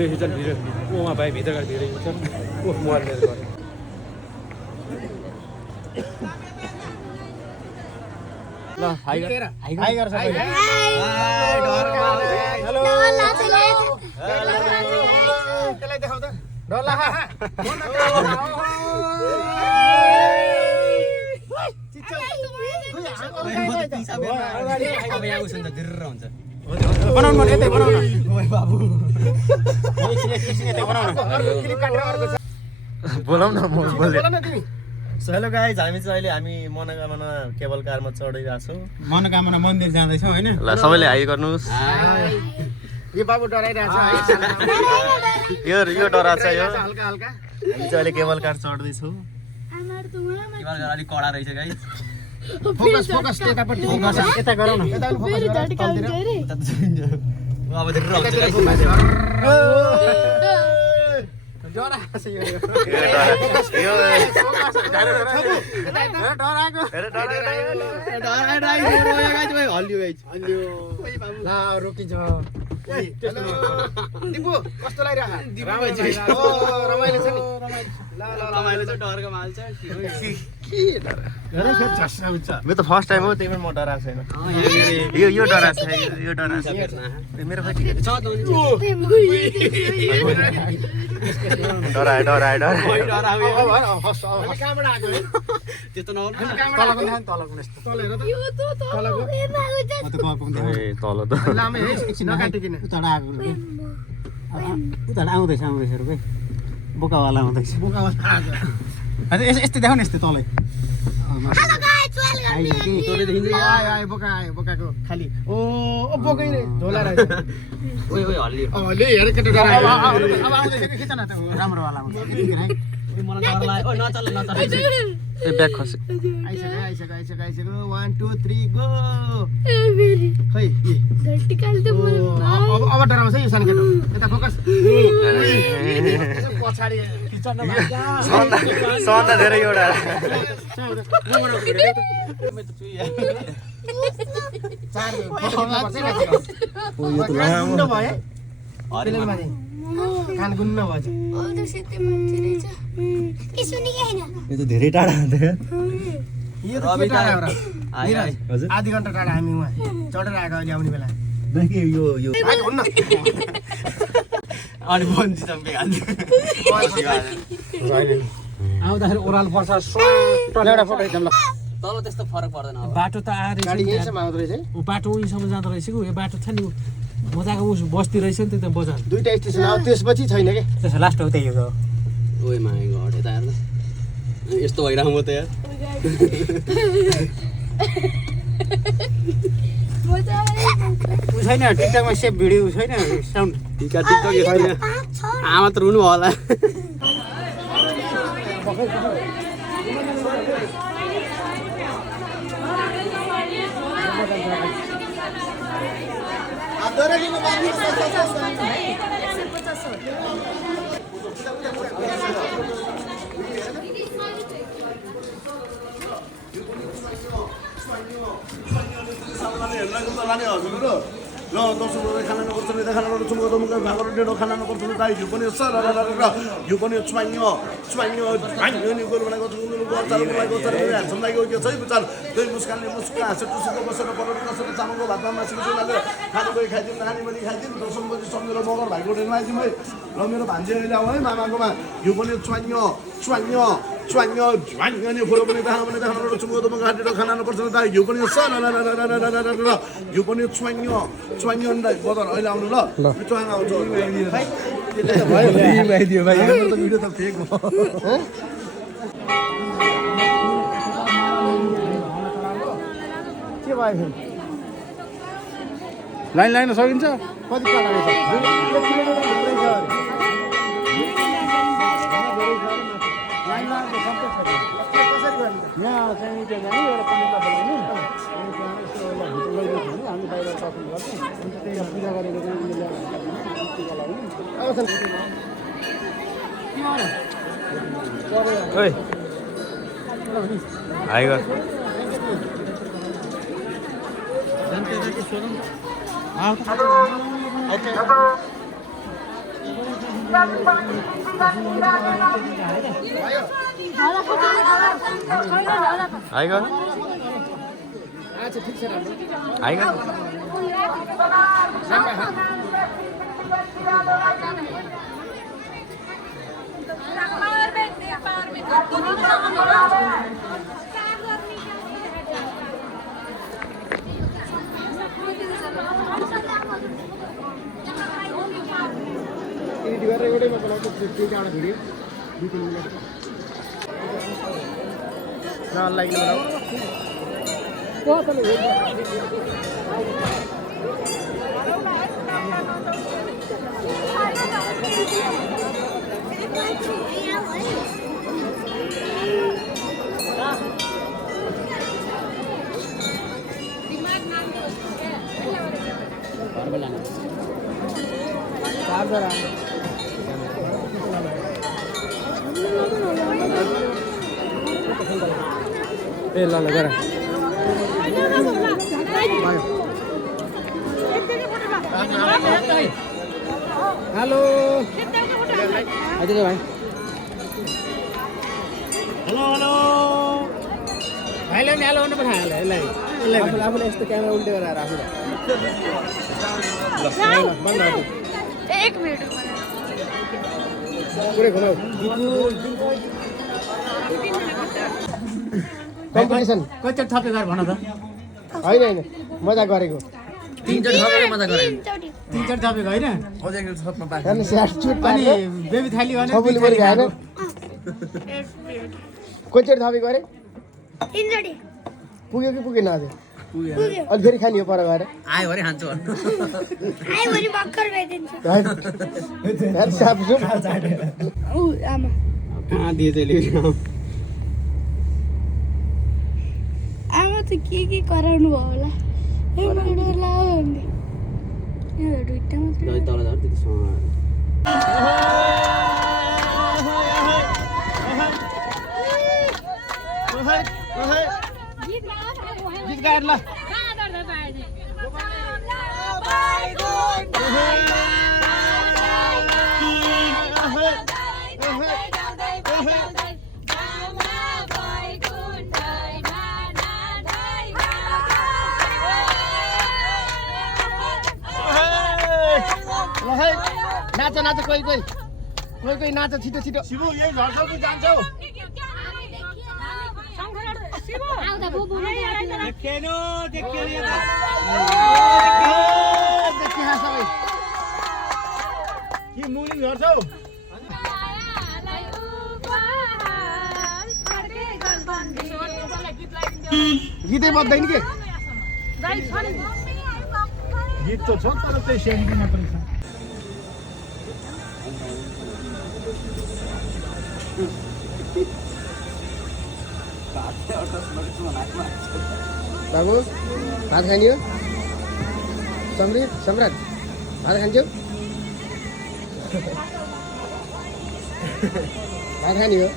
video खिच्छन् video उहाँ भाइ भित्र गएर भिडियो खिच्छन् ऊ मोबाइल लिएर गयो ल हाई गर सबै हेलो त्यसलाई देखाउ त डर लाग्छ बनाउनु मन यतै बनाउन ओइ बाबु एकछिन यतै बनाउन क्लिप काटेर अर्को छ बोलाउन म बोल्दै हेलो गाइज हामी चाहिँ अहिले हामी मनोकामना केबल कारमा चढिरहेको छौँ मनोकामना मन्दिर जाँदैछौँ होइन ल सबैले हाई गर्नुहोस् यो बाबु डराइरहेछ है यो डराछ यो हल्का हल्का हामी चाहिँ अहिले केबल कार चढ्दैछौँ केबल कार अलिक कडा रहेछ गाइज फोकस त्यतापट्टि यता गरौ न यता फोकस अब रोकिन्छ दिपु कस्तो लागिरहेको रमाइलो छ नि रमाइलो छ डरको माल छ मेरो त फर्स्ट टाइम हो त्यही पनि म डराएको छैन यो डराएको छ यो डराएको छ मेरो खै डरायो त्यस्तो नहोस् तलको देखाउनु तलको यस्तो तल हेर त तलको तल त लामै है नकाटिकिन उता आउँदैछ रुपे बोकावाला आउँदैछ अझ यस्तो देखाउ न यस्तो तलै आयो बोकाको खाली ओ बोकै झोला रहेछ ओइ हल्ली ले हेर केटा डरायो अब आउँदैछ कि खिच न त राम्रोवाला आउँछ मलाई डर लाग्यो ओ नचल ए ब्याग खस्यो आइसक्यो 1 2 3 गो खै अब डराउँछ है सानो केटो यता फोकस पछाडी सन्दा धेरै एउटा कान गुन्न भएछ यो त धेरै टाढा आधी घन्टा टाढा हामी उहाँ चढेर आएको अहिले आउने बेला यो अनि बन्जी चम्पिहाल्छ आउँदाखेरि ओह्रालो पर्छ एउटा फोटो एकदम ल तल त्यस्तो फरक पर्दैन बाटो त आएर गाडी यहीँसम्म आउँदो रहेछ है बाटो उहीँसम्म जाँदो रहेछ कि यो बाटो छ नि मजाको उस बस्ती रहेछ नि त्यो बजार दुईटा स्टेसन आयो त्यसपछि छैन कि त्यसो लास्ट हो त्यही हो ओइ माई गड यता हेर्नु यस्तो भइरहेको म त यार छैन टिकटकमा सेभ भिडियो छैन साउन्ड टिकटक छैन आमा त रुनु होला ल दर्शकहरूले खाना नपर्छ नि खाना गर्छु म मुख भागरो डेढो खाना नपर्छ नि दाइ यो पनि सर यो पनि छुवाइयो नि गोरु बनाएको छु गोचार बनाएको छ ह्यान्डसम लाग्यो के छै विचार दुई मुस्कानले मुस्का हाँसेर टुसेको बसेर परोटी कसेर चामलको भातमा मासुको चुलाले खाने गई खाइदिउँ खाने पनि खाइदिउँ दर्शन बजी सम्झेर मगर भाइको होटेलमा आइदिउँ है र मेरो भान्जी अहिले आउँ है मामाकोमा यो पनि छुवाइयो नि फुलो पनि देखाउनु चुम्को त म घाटेर खाना नपर्छ नि दाइ यो पनि सर यो पनि छुवाइयो नि दाइ बजार अहिले आउनु ल चुहाङ आउँछ भिडियो त फेक हो के भयो लाइन लाइन सकिन्छ कति टाढा रहेछ 1 किलोमिटर भित्रै छ यहाँ चाहिँ त्यो जाने एउटा पन्डितलाई बोलाउने अनि त्यहाँ यसो भित्र लैदिएको भने हामी बाहिर सपिङ गर्छौँ अन्त त्यही पूजा गरेको चाहिँ उनीहरूले टिका लगाउने ओइ हाई गर आएगा अच्छा ठीक छ राम्रो आएगा एडिट गरेर एउटैमा बनाउँछु दुईवटा भिडियो 2-3 मिनेट न लाइक बनाऊ चार्जर ए ल गर हेलो हजुर भाइ हेलो भाइले पनि हेलो भन्नु पर्छ यसलाई आफूले यस्तो क्यामेरा उल्टे गरेर आफूले बन्द गर्नु एक मिनट पुरै घुमाउ कम्पिटिसन कति थपे गएर भन त होइन होइन मजा गरेको तीनचोटि थपेर मजा गरे तीनचोटि थपेको होइन हेर्नु स्याट चुट अनि पार्यो बेबी थाली भने सबैले पनि खाएन कतिचोटि थपेको अरे तीनचोटि पुग्यो कि पुगेन अझै अलि फेरि खाने हो पर गएर आयो भने खान्छु आइ भरि भर्खर भइदिन्छु हेर्नु साप सुप ऊ आमा कहाँ दिए चाहिँ आमा त के कराउनु भयो होला ए मेरो लाओ भन्ने यो दुईटा मात्रै तल झर त्यतिसम्म गीत गाएर ल नाच नाच कोही कोही नाच छिटो छिटो शिवु यही झर्छौ जान्छौ सबै कि मुनि झर्छौ गीतै बज्दैन के गीत त छ तर त्यही सेन्डी मात्रै छ बाबु भात खाने हो सम्राट भात खान्छौ भात खाने हो